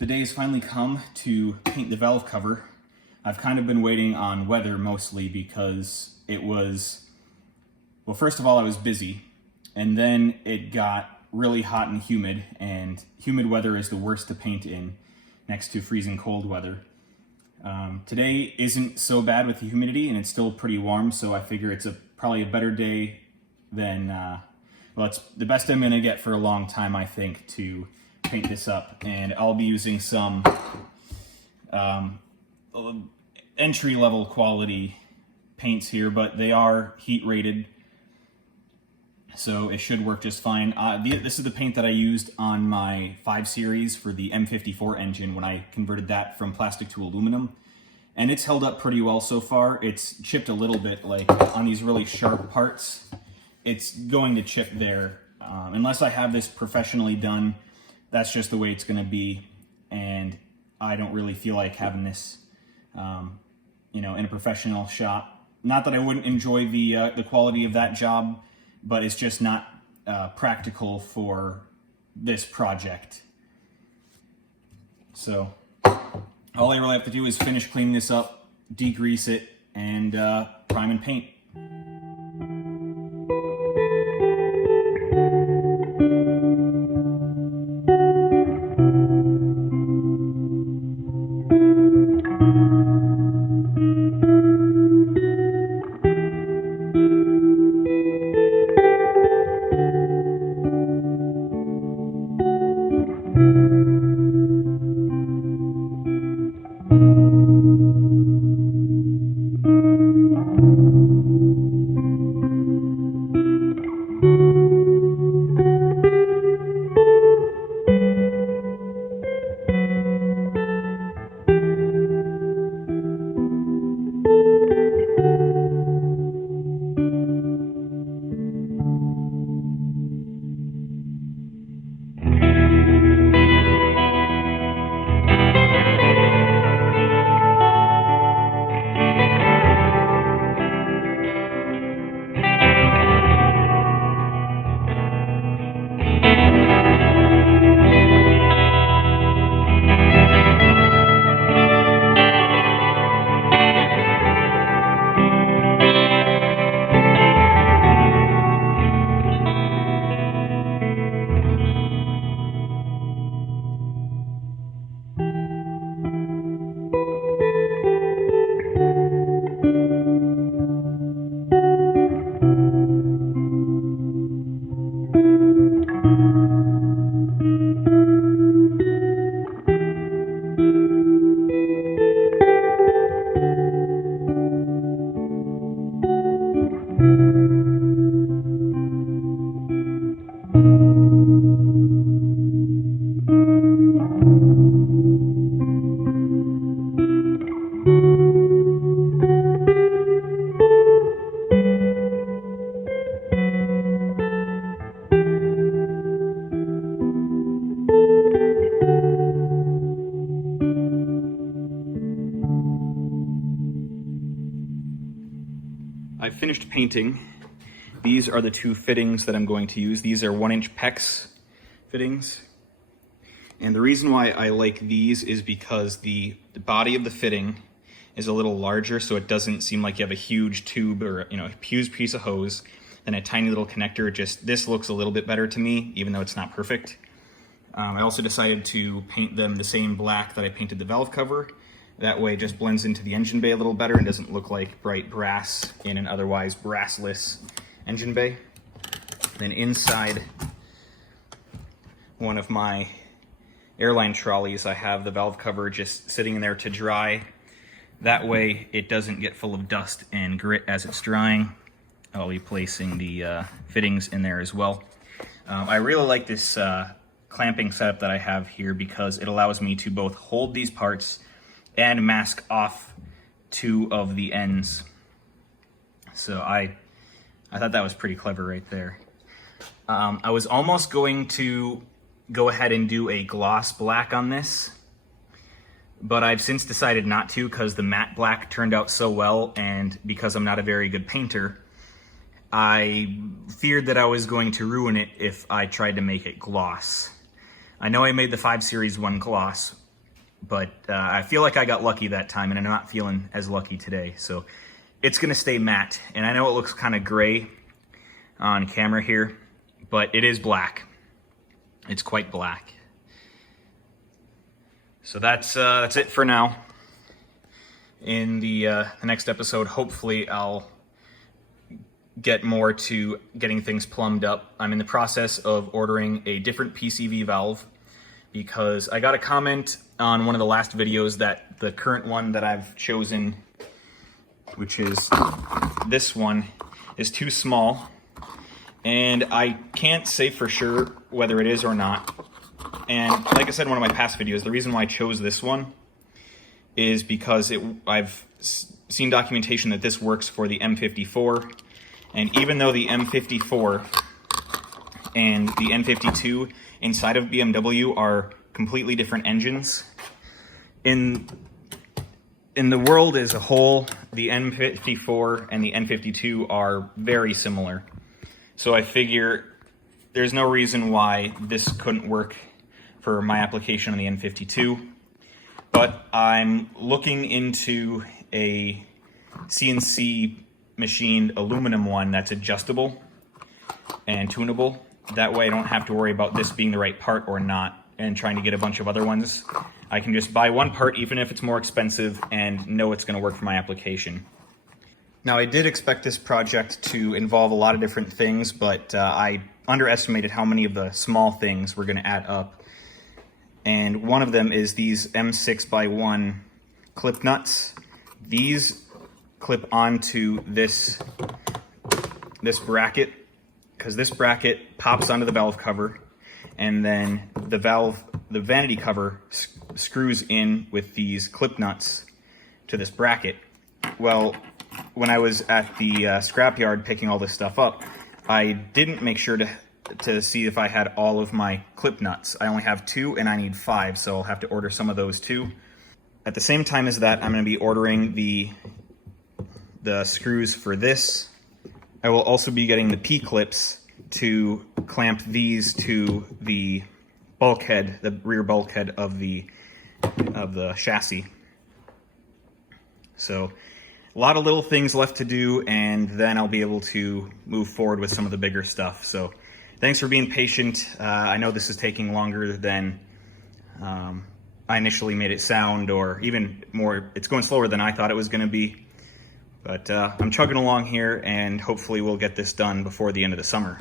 The day has finally come to paint the valve cover. I've kind of been waiting on weather mostly because it was, well, first of all, I was busy, and then it got really hot and humid weather is the worst to paint in, next to freezing cold weather. Today isn't so bad with the humidity, and it's still pretty warm, so I figure it's probably a better day than, well, it's the best I'm gonna get for a long time, I think, to paint this up. And I'll be using some entry-level quality paints here, but they are heat rated, so it should work just fine. This is the paint that I used on my 5 Series for the M54 engine when I converted that from plastic to aluminum, and it's held up pretty well so far. It's chipped a little bit, like on these really sharp parts. It's going to chip there. Unless I have this professionally done, that's just the way it's going to be, and I don't really feel like having this, in a professional shop. Not that I wouldn't enjoy the quality of that job, but it's just not practical for this project. So all I really have to do is finish cleaning this up, degrease it, and prime and paint. I've finished painting. These are the 2 fittings that I'm going to use. These are 1-inch PEX fittings. And the reason why I like these is because the body of the fitting is a little larger, so it doesn't seem like you have a huge tube or a huge piece of hose and a tiny little connector. This looks a little bit better to me, even though it's not perfect. I also decided to paint them the same black that I painted the valve cover. That way it just blends into the engine bay a little better and doesn't look like bright brass in an otherwise brassless engine bay. Then inside one of my airline trolleys, I have the valve cover just sitting in there to dry. That way it doesn't get full of dust and grit as it's drying. I'll be placing the fittings in there as well. I really like this clamping setup that I have here because it allows me to both hold these parts and mask off 2 of the ends. So I thought that was pretty clever right there. I was almost going to go ahead and do a gloss black on this, but I've since decided not to because the matte black turned out so well, and because I'm not a very good painter, I feared that I was going to ruin it if I tried to make it gloss. I know I made the 5 Series one gloss, but I feel like I got lucky that time, and I'm not feeling as lucky today. So it's gonna stay matte, and I know it looks kind of gray on camera here, but it is black. It's quite black. So that's it for now. In the next episode, hopefully I'll get more to getting things plumbed up. I'm in the process of ordering a different PCV valve because I got a comment on one of the last videos that the current one that I've chosen, which is this one, is too small. And I can't say for sure whether it is or not. And like I said in one of my past videos, the reason why I chose this one is because I've seen documentation that this works for the M54. And even though the M54 and the N52 inside of BMW are completely different engines, in the world as a whole, the M54 and the N52 are very similar. So I figure there's no reason why this couldn't work for my application on the N52. But I'm looking into a CNC machined aluminum one that's adjustable and tunable. That way I don't have to worry about this being the right part or not and trying to get a bunch of other ones. I can just buy one part, even if it's more expensive, and know it's going to work for my application. Now, I did expect this project to involve a lot of different things, but I underestimated how many of the small things were going to add up. And one of them is these M6x1 clip nuts. These clip onto this bracket, because this bracket pops onto the valve cover, and then the vanity cover screws in with these clip nuts to this bracket. Well, when I was at the scrapyard picking all this stuff up, I didn't make sure to see if I had all of my clip nuts. I only have 2 and I need 5, so I'll have to order some of those too. At the same time as that, I'm going to be ordering the screws for this. I will also be getting the P-clips to clamp these to the bulkhead, the rear bulkhead of the chassis. So a lot of little things left to do, and then I'll be able to move forward with some of the bigger stuff. So thanks for being patient. I know this is taking longer than I initially made it sound, or even more, it's going slower than I thought it was going to be. But I'm chugging along here, and hopefully we'll get this done before the end of the summer.